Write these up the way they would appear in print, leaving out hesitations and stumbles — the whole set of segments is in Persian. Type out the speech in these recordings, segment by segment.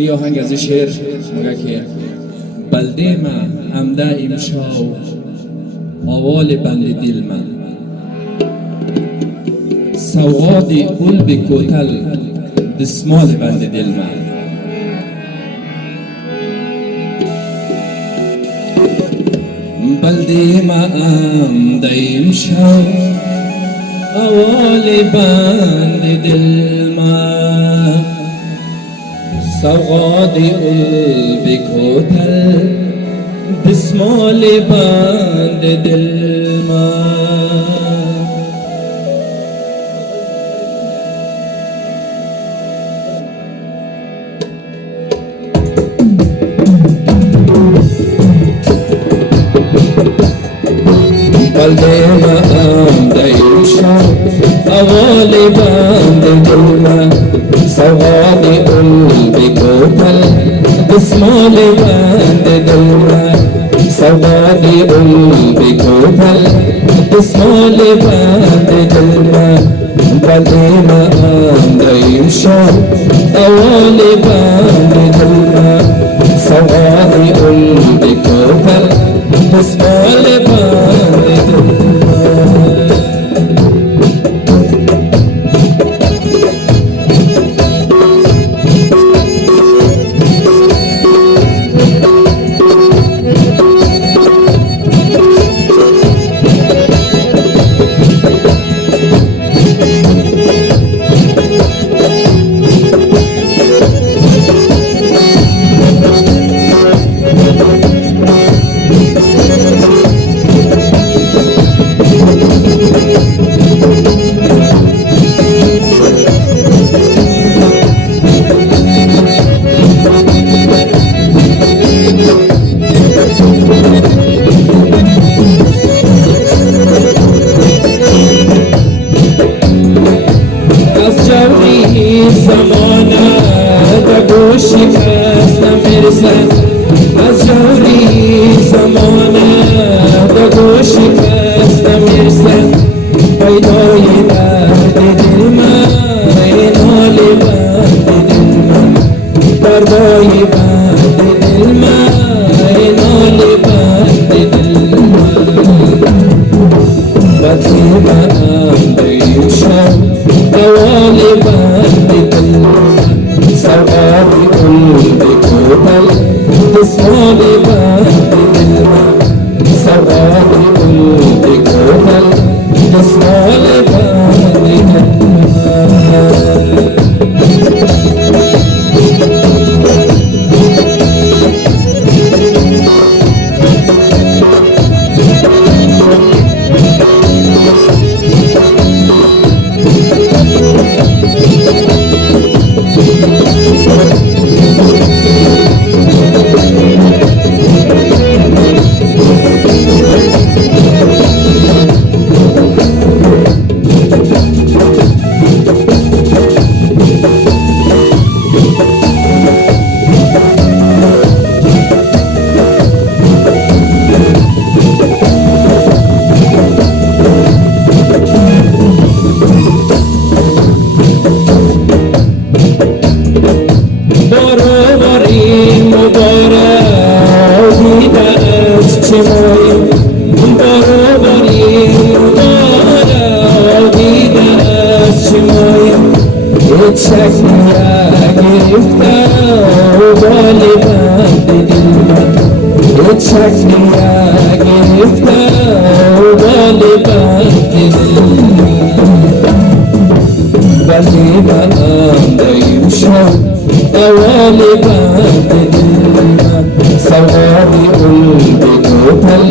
ای آهنگ از شعر میگه که بلده ما همده امشاو آوال بند دل من سوغاد قلب کوتل دسمال بند دل من بلده ما همده امشاو آوال بند دل من سوغاد قلب کوتل دسمال بند دل من بلده ما همده امشاو آوال بند دل من سوغاد قلب کوتل دسمال بند دل من سوغاد قلب کوتل دسمال بند دل من بلده ما همده امشاو آوال بند دل من سوغاد قلب کوتل دسمال بند دل من زمانه دگو شکست نمیرسن از جوری زمانه دگو شکست نمیرسن پیدای درد دل من نال بند دل من دردای بند دل من نال بند دل من بدی من همده امشاو آوال بند دل من سوغاد قلب کوتل دسمال بند دل من سوغاد قلب کوتل دسمال بند دل من آوال بند دل من سوغاد قلب کوتل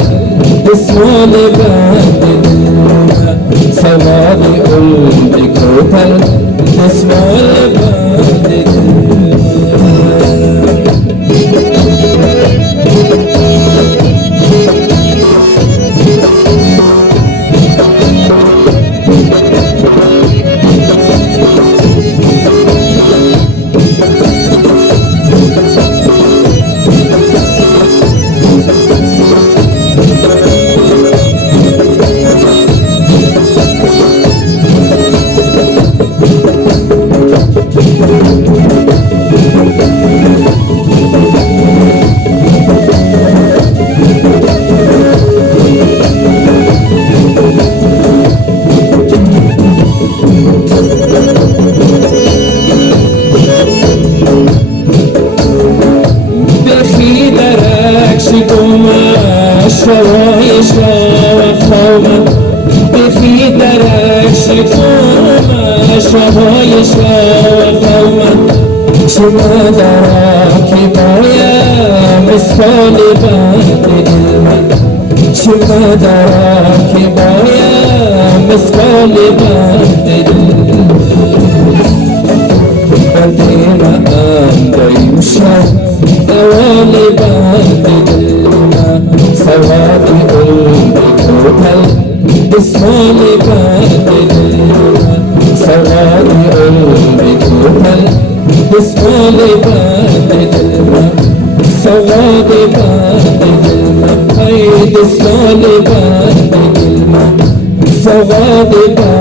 دسمال بند دل من سوغاد قلب کوتل دسمال بند دل من شوای خوامم بخی درک شکوم شوای خوامم شما درکی بایم اسفال بند دل من شما درکی بایم اسفال بند دل بلده ما دایم شد اوال بند دل من سوادی کوتل بسمال بند دل من سوادی کوتل بسمال بند دل من سواد بند دل من ای بسمال بند دل من سواد بند